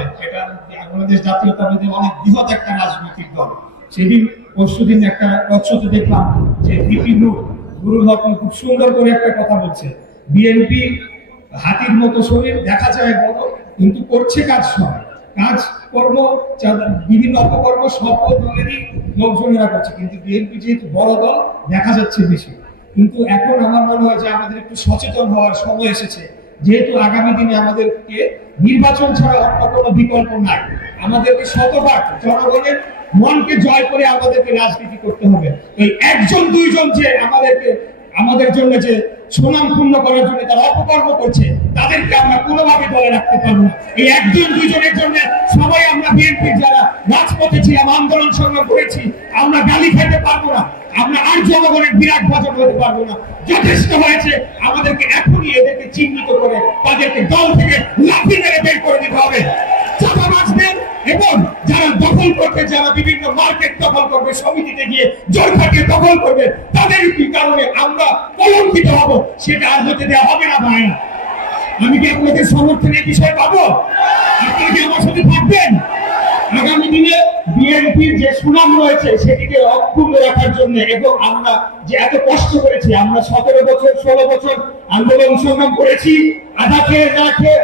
জানেন এটা বাংলাদেশ জাতীয়তাবাদী অনেক বৃহৎ একটা রাজনৈতিক দল। সেদিন পরশুদিন একটা রচতে দেখলাম যে ভিপি নুরুল হক খুব সুন্দর করে একটা কথা বলছে, বিএনপি হাতির মতো শরীর, দেখা যায় বড় কিন্তু করছে কাজ সব কাজকর্ম, বিভিন্ন অপকর্ম সব দলেরই লোকজনেরা করছে, কিন্তু বিএনপি যেহেতু বড় দল দেখা যাচ্ছে বেশি। কিন্তু এখন আমার মনে হয় যে আমাদের একটু সচেতন হওয়ার সময় এসেছে, যেহেতু আগামী দিনে আমাদেরকে নির্বাচন ছাড়া অন্য কোনো বিকল্প নাই। আমাদেরকে শতভাগ জনগণের মনকে জয় করে আমাদেরকে রাজনীতি করতে হবে। এই একজন দুইজন যে আমাদের জন্য যে সুনাম ক্ষুণ্ণ করার জন্য তারা অপকর্ম করছে, তাদেরকে আমরা কোনোভাবে দলে রাখতে পারবো না। এই একজন দুইজনের জন্য সবাই আমরা বিএনপির যারা রাজপথে ছিলাম, আন্দোলন সংগ্রাম করেছি, আমরা গালি খেতে পারবো না, আমরা আর জনগণের বিরাট ভাজন হতে পারবো না। যথেষ্ট হয়েছে, আমাদেরকে এখনই এদেরকে চিহ্নিত করে তাদেরকে দল থেকে লাফি মেরে বের করে দিতে হবে। চাঁদাবাজদের এবং যারা দখল করবে, যারা বিভিন্ন মার্কেট দখল করবে, সমিতিতে গিয়ে জোর খাটিয়ে দখল করবে, তাদের কারণে আমরা কলঙ্কিত হব, সেটা আর হতে দেওয়া হবে না ভাইরা। আমি কি আপনাদের সমর্থনের বিষয় পাবো? আপনারা কি আমার সাথে থাকবেন? আগামী দিনে বিএনপির যে সুনাম রয়েছে সেটিকে অক্ষুণ্ণ রাখার জন্য, এবং আমরা যে এত কষ্ট করেছি, আমরা 17 বছর 16 বছর আন্দোলন সংগ্রাম করেছি, আধা খেয়ে না খেয়ে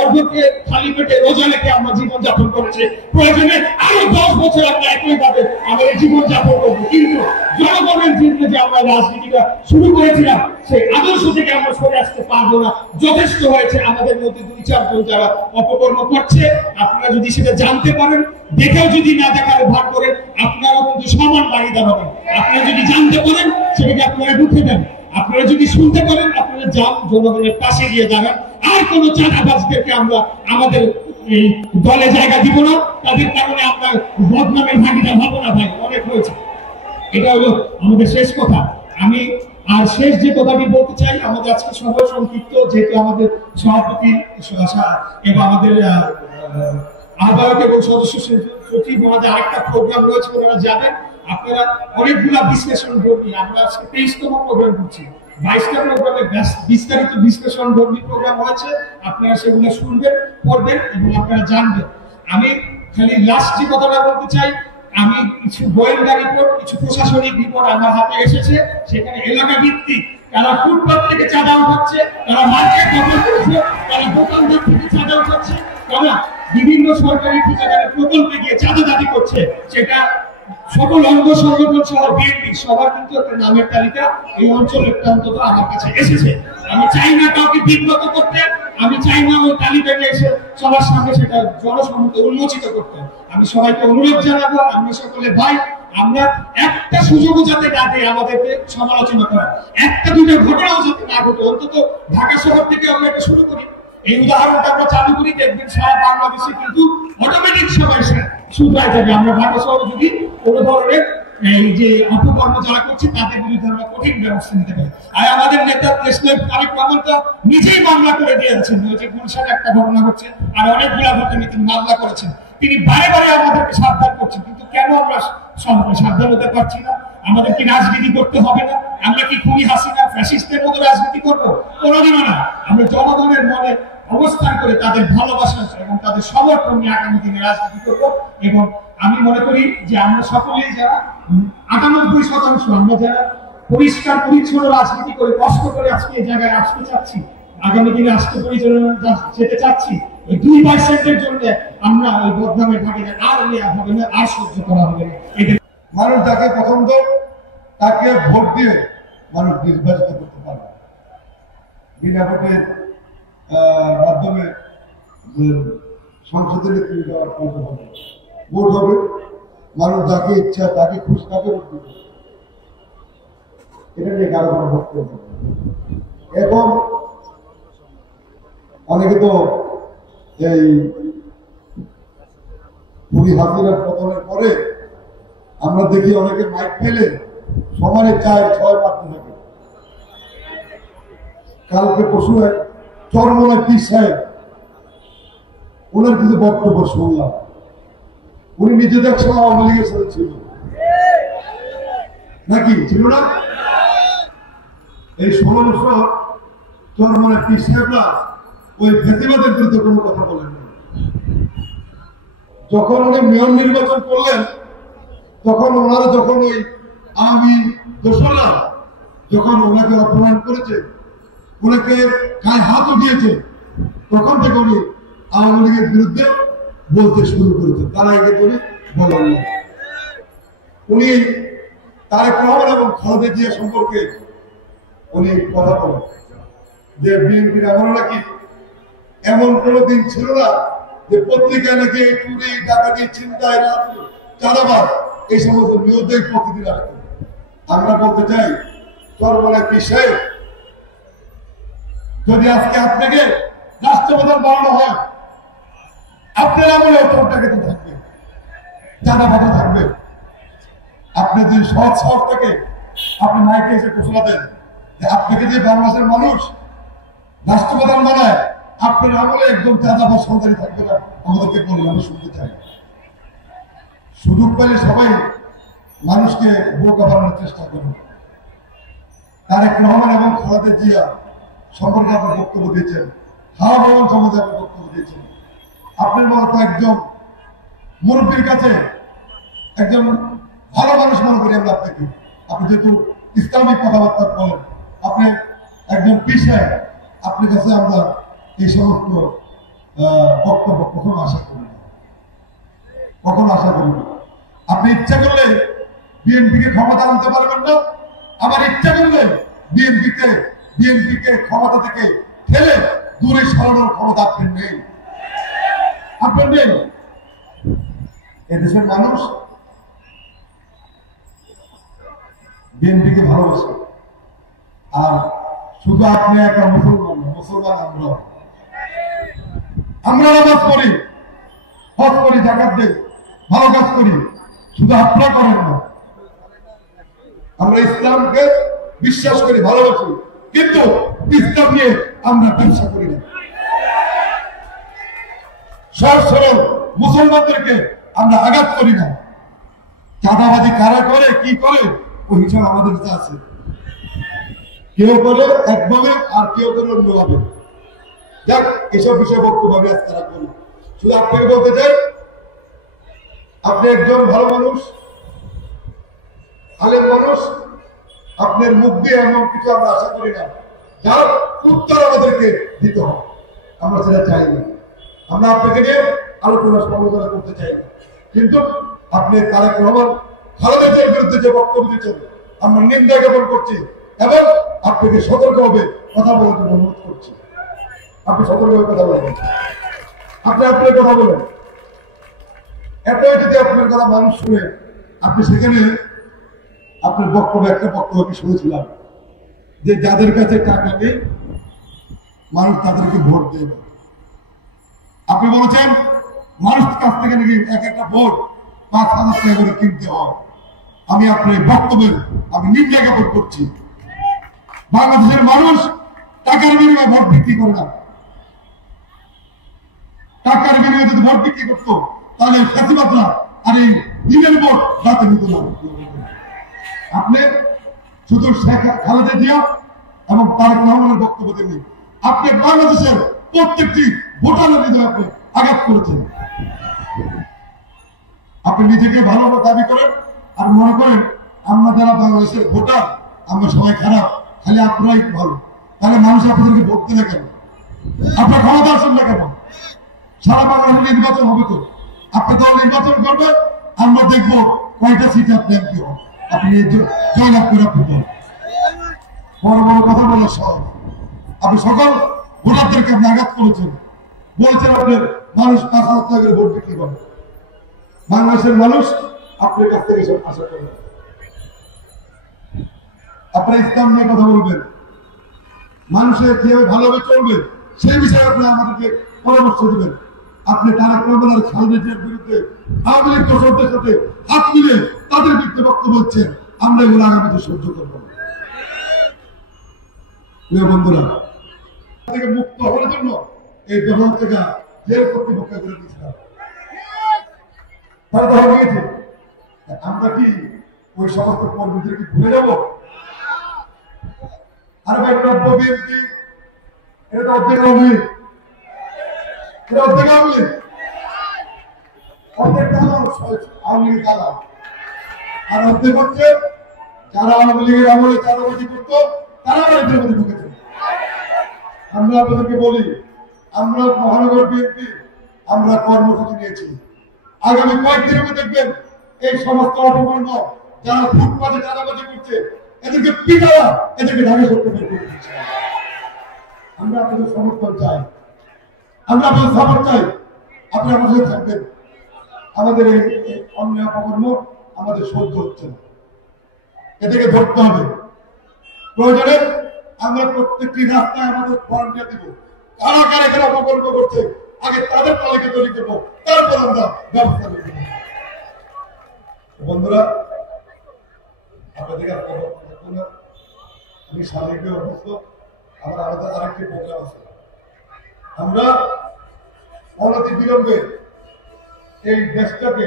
অর্ধকে খালি পেটে রোজা রেখে আমরা জীবনযাপন করেছি, প্রয়োজনে আরো 10 বছর আমরা একইভাবে আমাদের জীবনযাপন করবো। কিন্তু জনগণের জন্য যে আমরা রাজনীতিটা শুরু করেছিলাম, সেই আদর্শ থেকে আমরা সরে আসতে পারবো না। যথেষ্ট হয়েছে, আমাদের মধ্যে 2-4 জন যারা অপকর্ম করছে, আপনারা যদি সেটা জানতে পারেন, দেখেও যদি না দেখার ভাগ করেন, আপনারাও কিন্তু সমান দাঁড়িয়ে হবেন। আপনারা যদি জানতে পারেন, সেটাকে আপনারা রুখে দেন। আপনারা যদি শুনতে পারেন, আপনারা যান, জনগণের পাশে গিয়ে দাঁড়ান। আর কোন চাঁদাবাজদেরকে আমরা আমাদের এই দলে জায়গা দিব না, তাদের কারণে আমরা বদনামের ভাগিদার হবো না ভাই, অনেক হয়েছে। এটা হলো আমাদের শেষ কথা। আমি আর শেষ যে কথাটি বলতে চাই, আমাদের আজকে সময় সংক্ষিপ্ত, যেহেতু আমাদের সভাপতি এবং আমাদের আহ্বায়ক এবং সদস্য সচিব আমাদের আরেকটা প্রোগ্রাম রয়েছে, ওনারা যাবেন। আপনারা অনেকগুলা বিশ্লেষণ ধর্মী, আমরা আজকে 23তম প্রোগ্রাম করছি, 22টা প্রোগ্রামে বিস্তারিত বিশ্লেষণ ধর্মী প্রোগ্রাম হয়েছে। আপনারা সেগুলো শুনবেন, পড়বেন এবং আপনারা জানবেন। আমি খালি লাস্ট যে কথাটা বলতে চাই, আমি কিছু গোয়েন্দা রিপোর্ট, কিছু প্রশাসনিক রিপোর্ট আমার হাতে এসেছে, সেখানে এলাকা ভিত্তিক তারা ফুটপাত থেকে চাঁদা উঠাচ্ছে, তারা মার্কেট দখল করছে, তারা দোকানদার থেকে চাঁদা উঠাচ্ছে, তারা বিভিন্ন সরকারি ঠিকাদারের প্রকল্পে গিয়ে চাঁদা দাবি করছে। সেটা সকল অঙ্গ সংগঠন সহ বিএনপি সবার কিন্তু একটা নামের তালিকা এই অঞ্চলে অন্তত আমার কাছে এসেছে। আমি চাই না কাউকে বিব্রত করতে, আমি চাই না ওই তালিকা নিয়ে এসে সবার সামনে সেটা জনসম্মুখে উন্মোচিত করতে। আমি সবাইকে অনুরোধ জানাবো, আমরা সকলে ভাই, আমরা একটা সুযোগও যাতে না দেয় আমাদেরকে সমালোচনা করা, একটা দুটো ঘটনাও যাতে না ঘটে। অন্তত ঢাকা শহর থেকে আমরা এটা শুরু করি, এই উদাহরণটা আমরা চালু করি, দেখবেন সারা বাংলাদেশে কিন্তু অটোমেটিক সবাই শুধরাই যাবে। আমরা ঢাকা শহরে যদি কোনো ধরনের এই যে অপকর্ম যারা করছে তাদের বিরুদ্ধে আমরা কঠিন ব্যবস্থা নিতে পারি। আর আমাদের নেতা দেশনায়ক তারেক রহমান তো নিজেই মামলা করে দিয়েছেন, ওই যে গুলশানে একটা ঘটনা ঘটছে, আর অনেকগুলো ঘটনা তিনি মামলা করেছেন। তিনি বারে বারে আমাদেরকে সাবধান করছেন, কিন্তু কেন আমরা সাবধান হতে পারছি না? আমাদের কি রাজনীতি করতে হবে না? আমরা কি খুনি হাসিনা ফ্যাসিস্টের মতো রাজনীতি করবো? কোনোদিনও না। আমরা জনগণের মনে অবস্থান করে তাদের ভালোবাসা এবং তাদের সমর্থন নিয়ে আগামী দিনে রাজনীতি করবো। এবং আমি মনে করি যে আমরা সকলেই যারা 98% আমরা যারা পরিষ্কার পরিচ্ছন্ন রাজনীতি করে কষ্ট করে আজকে এই জায়গায় আসতে চাচ্ছি, আগামী দিনে রাষ্ট্র পরিচালনা যেতে চাচ্ছি, ওই 2%-এর জন্য আমরা ওই বদনামের ভাগিদার আর নেওয়া হবে না, আর সহ্য করা হবে না। মানুষ যাকে পছন্দ তাকে ভোট দিয়ে মানুষ নির্বাচিত করতে পারবে। বিনা ভোটের মাধ্যমে সংসদে নেতৃত্ব দেওয়ার কাজ হবে, ভোট হবে, মানুষ যাকে ইচ্ছা তাকে খুশি তাকে ভোট দেবে। এটা নিয়ে কারো কোনো ভোট করবে। এখন অনেকে তো এই খুবই হাসিনার পতনের পরে আমরা দেখি অনেকে মাইক ফেলে সমানে 4-6 মারতে থাকে। কালকে পশু চরমোনা পীর সাহেব, ওনার কিন্তু বক্তব্য শুনলাম, উনি নিজেদের একসময় আওয়ামী লীগের সাথে ছিল নাকি ছিল না? এই 16 বছর চরমোনা পীর সাহেবরা ওই ফেসিবাদের বিরুদ্ধে কোনো কথা বলেন না। যখন উনি মেয়র নির্বাচন করলেন, তখন ওনারা যখন ওই আওয়ামী দোসররা যখন ওনাকে অপমান করেছে, ওনাকে গায়ে হাত উঠিয়েছে, তখন থেকে উনি আওয়ামী লীগের বিরুদ্ধে বলতে শুরু করেছেন। তারা একে উনি বলেন না। উনি তারেক রহমান এবং খালেদা জিয়া সম্পর্কে উনি কথা বলেন যে বিএনপির এমন নাকি এমন কোনোদিন ছিল না যে পত্রিকায় নাকি চুরি ডাকাতি ছিনতাই চাঁদাবাজ এই সমস্ত নিউজেই প্রতিদিন আসতো। আমরা বলতে চাই চরমনায় বিষয়ে যদি আজকে আপনাকে রাষ্ট্রপ্রধান বানানো হয়, আপনার আমলে চোরটাকে তো থাকবে, চাঁদাবাজও থাকবে। আপনি যদি সৎ থেকে আপনি মাইকে এসে ঘোষণা দেন যে আপনাকে যে বাংলাদেশের মানুষ রাষ্ট্রপ্রধান বানায়, আপনার আমলে একদম চাঁদাবাজ সন্তানই থাকবে না, আমাদেরকে বললে আমি শুনতে চাই। সুযোগ পেলে সবাই মানুষকে বোকা বানানোর চেষ্টা করুন। তারেক রহমান এবং খালেদা জিয়া সম্পর্কে আপনি বক্তব্য দিয়েছেন, হাওয়া ভবন সম্বন্ধে আপনি বক্তব্য দিয়েছেন। আপনার মতো একজন মুরব্বীর কাছে একজন ভালো মানুষ মনে করি আমরা আপনাকে। আপনি যেহেতু ইসলামিক কথাবার্তা বলেন, আপনি একজন পেশায়, আপনার কাছে আমরা এই সমস্ত বক্তব্য কখনো আশা করি না, কখনো আশা করি না। আপনি ইচ্ছা করলে বিএনপিকে ক্ষমতা আনতে পারবেন না, আবার ইচ্ছা করলে বিএনপিকে ক্ষমতা থেকে ঠেলে দূরে সরানোর ক্ষমতা আপনার নেই, আপনার নেই। এদেশের মানুষ বিএনপিকে ভালোবাসে। আর শুধু আপনি একটা মুসলমান আমরা নামাজ পড়ি, হজ করি, জাকাত দেই, ভালো কাজ করি, শুধু আপনারা করেন না। আমরা ইসলামকে বিশ্বাস করি, ভালোবাসি, কিন্তু ইসলাম নিয়ে আমরা ব্যবসা করি না। সরাসরি মুসলমানদেরকে আমরা আঘাত করি না। চাঁদাবাজি কারা করে, কি করে, ওই হিসাব আমাদের কাছে আছে। কেউ করে একভাবে আর কেউ করে অন্যভাবে। যাক, এসব বিষয়ে বক্তব্য আমি আজকে রাখবো না। শুধু আপনাকে বলতে চাই, আপনি একজন ভালো মানুষ, আলেম মানুষ। আপনার মুখ দিয়ে এমন কিছু আমরা আশা করি না যার উত্তর আমাদেরকে দিতে হবে, আমরা সেটা চাই না। আমরা আপনাকে নিয়ে আলোচনা সমালোচনা করতে চাই না, কিন্তু আপনি তারেক রহমান খালেদা জিয়ার বিরুদ্ধে যে বক্তব্য দিচ্ছেন আমরা নিন্দা জ্ঞাপন করছি এবং আপনাকে সতর্কভাবে কথা বলার জন্য অনুরোধ করছি। আপনি সতর্কভাবে কথা বলবেন, আপনি আপনার কথা বলেন। এত যদি আপনার কথা মানুষ শুনে, আপনি সেখানে আপনার বক্তব্য একটা বক্তব্য আমি শুনেছিলাম যে যাদের কাছে টাকা নেই মানুষ তাদেরকে ভোট দেবে। আপনি বলেছেন মানুষের কাছ থেকে নাকি এক একটা ভোট 5,000 টাকা করে কিনতে হয়। আমি আপনার বক্তব্যের আমি নিন্দা জ্ঞাপন করছি। বাংলাদেশের মানুষ টাকার বিনিময়ে ভোট বিক্রি করে না। টাকার বিনিময়ে যদি ভোট বিক্রি করতো তাহলে ফ্যাসিবাদরা আর এই দিনের ভোট রাতে নিত না। আপনি শুধু শেখ খালেদা জিয়া এবং তারেক রহমানের বক্তব্য দেননি, আপনি বাংলাদেশের প্রত্যেকটি ভোটারের হৃদয়ে আপনি আঘাত করেছেন। আপনি নিজেকে ভালো দাবি করেন আর মনে করেন আমরা যারা বাংলাদেশের ভোটার আমরা সবাই খারাপ, খালি আপনারাই ভালো। তাহলে মানুষ আপনাদেরকে ভোট দেবে কেন? আপনার ক্ষমতা আসেন না কেন? সারা বাংলাদেশে নির্বাচন হবে তো, আপনি দল নির্বাচন করবেন, আমরা দেখবো কয়টা সিটে আপনি এমপি হন, আপনি জয়লাভ করে আপনি বড় বড় কথা বলে সব। আপনি সকল ভোটারদেরকে আপনি আঘাত করেছেন, বলছেন আপনার মানুষ 5,000 টাকা করে ভোট বিক্রি করে। বাংলাদেশের মানুষ আপনার কাছ থেকে সব আশা করে। আপনারা ইসলাম নিয়ে কথা বলবেন, মানুষের কিভাবে ভালোভাবে চলবে সেই বিষয়ে আপনি আমাদেরকে পরামর্শ দিবেন। আপনি তারেক রহমান আর খালেদা জিয়ার বিরুদ্ধে আওয়ামী লীগ দোষরদের সাথে হাত মিলে তাদের বিরুদ্ধে বক্তব্য বলছেন, আমরা এগুলো আগামীতে সহ্য করবো না। বন্ধুরা, থেকে মুক্ত হওয়ার জন্য এই 10,000 টাকা জেল কর্তৃপক্ষ করে দিয়েছিলাম। আমরা কি ওই সমস্ত কর্মীদেরকে ভুলে যাব? আর ভাই নব্য বিএনপি এটা অর্ধেক আওয়ামী লীগ, এটা অর্ধেক আওয়ামী লীগ। অর্ধেক দালাল আওয়ামী লীগের দালাল, আর অর্ধেক হচ্ছে যারা আওয়ামী লীগের আমলে চাঁদাবাজি করতো তারা এটার মধ্যে ঢুকেছে। আমরা আপনাদেরকে বলি, আমরা মহানগর বিএনপি আমরা কর্মসূচি নিয়েছি। আগামী কয়েকদিনের মধ্যে দেখবেন এই সমস্ত অপকর্ম যারা ফুটপাতে চাঁদাবাজি করছে এদেরকে পিটারা, এদেরকে ঢাকা সত্য বের করে দিচ্ছে। আমরা আপনাদের সমর্থন চাই, আমরা আপনাদের সাপোর্ট চাই, আপনি আমাদের থাকবেন। আমাদের এই অন্যায় অপকর্ম আমাদের সহ্য হচ্ছে না, এদেরকে ধরতে হবে। প্রয়োজনে আমরা প্রত্যেকটি রাস্তায় আমাদের ভলান্টিয়ার দিব, কারা কারা এখানে অপকর্ম করছে আগে তাদের তালিকা তৈরি করবো, তারপর আমরা ব্যবস্থা নেব। বন্ধুরা, আপনাদের আমি শারীরিক অসুস্থ, আমাদের আরেকটি প্রোগ্রাম আছে। আমরা অনতি বিলম্বে এই দেশটাকে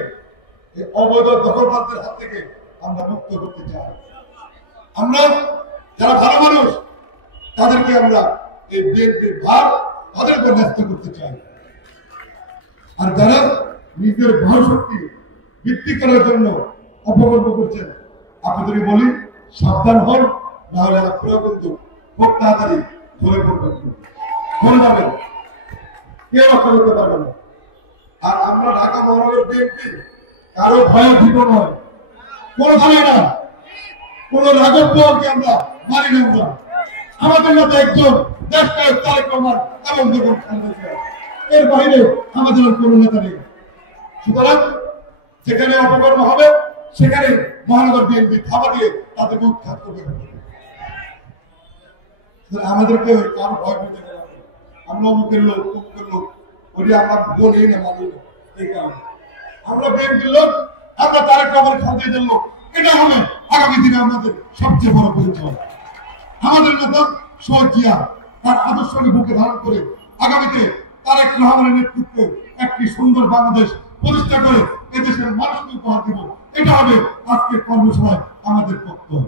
অবৈধ দখলদারদের হাত থেকে আমরা মুক্ত করতে চাই। আমরা যারা ভালো মানুষ তাদেরকে আমরা এই বিএনপির ভার তাদের উপর ন্যস্ত করতে চাই। আর যারা নিজের ভাব শক্তি বৃদ্ধি করার জন্য অপকর্ম করছেন, আপনাদেরকে বলি সাবধান হন, না হলে আপনারা কিন্তু খুব তাড়াতাড়ি ধরে পড়বেন, ধরে যাবেন, কে রক্ষা করতে পারবে না। আর আমরা ঢাকা মহানগর বিএনপি কারো ভয়ে ভীত নয়, কোনোখানে না, কোন রাজক দলকে আমরা মানি না। আমরা আমাদের মধ্যে একজন দেশ নায়ক তারেক রহমান এবং বেগম খালেদা জিয়া, এর বাইরে আমাদের কোন নেতা নেই। সুতরাং যেখানে অপকর্ম হবে সেখানে মহানগর বিএনপি থাবা দিয়ে তাদেরকে উৎখাত করবে। আমাদেরকে কারো ভয় পেতে গেল, আমরা অমুকের লোক তমুকের লোক ওই আমরা বলি না, মানি না। এই কারণে আমরা বিএনপির লোক, আমরা তারেক রহমান খালেদা জিয়ার লোক, এটা হবে আগামী দিনে আমাদের সবচেয়ে বড় পরিচয়। আমাদের নেতা শহীদ জিয়া তার আদর্শকে বুকে ধারণ করে আগামীতে তারেক রহমানের নেতৃত্বে একটি সুন্দর বাংলাদেশ প্রতিষ্ঠা করে এদেশের মানুষকে উপহার দেব। এটা হবে আজকের কর্মসভায় আমাদের বক্তব্য।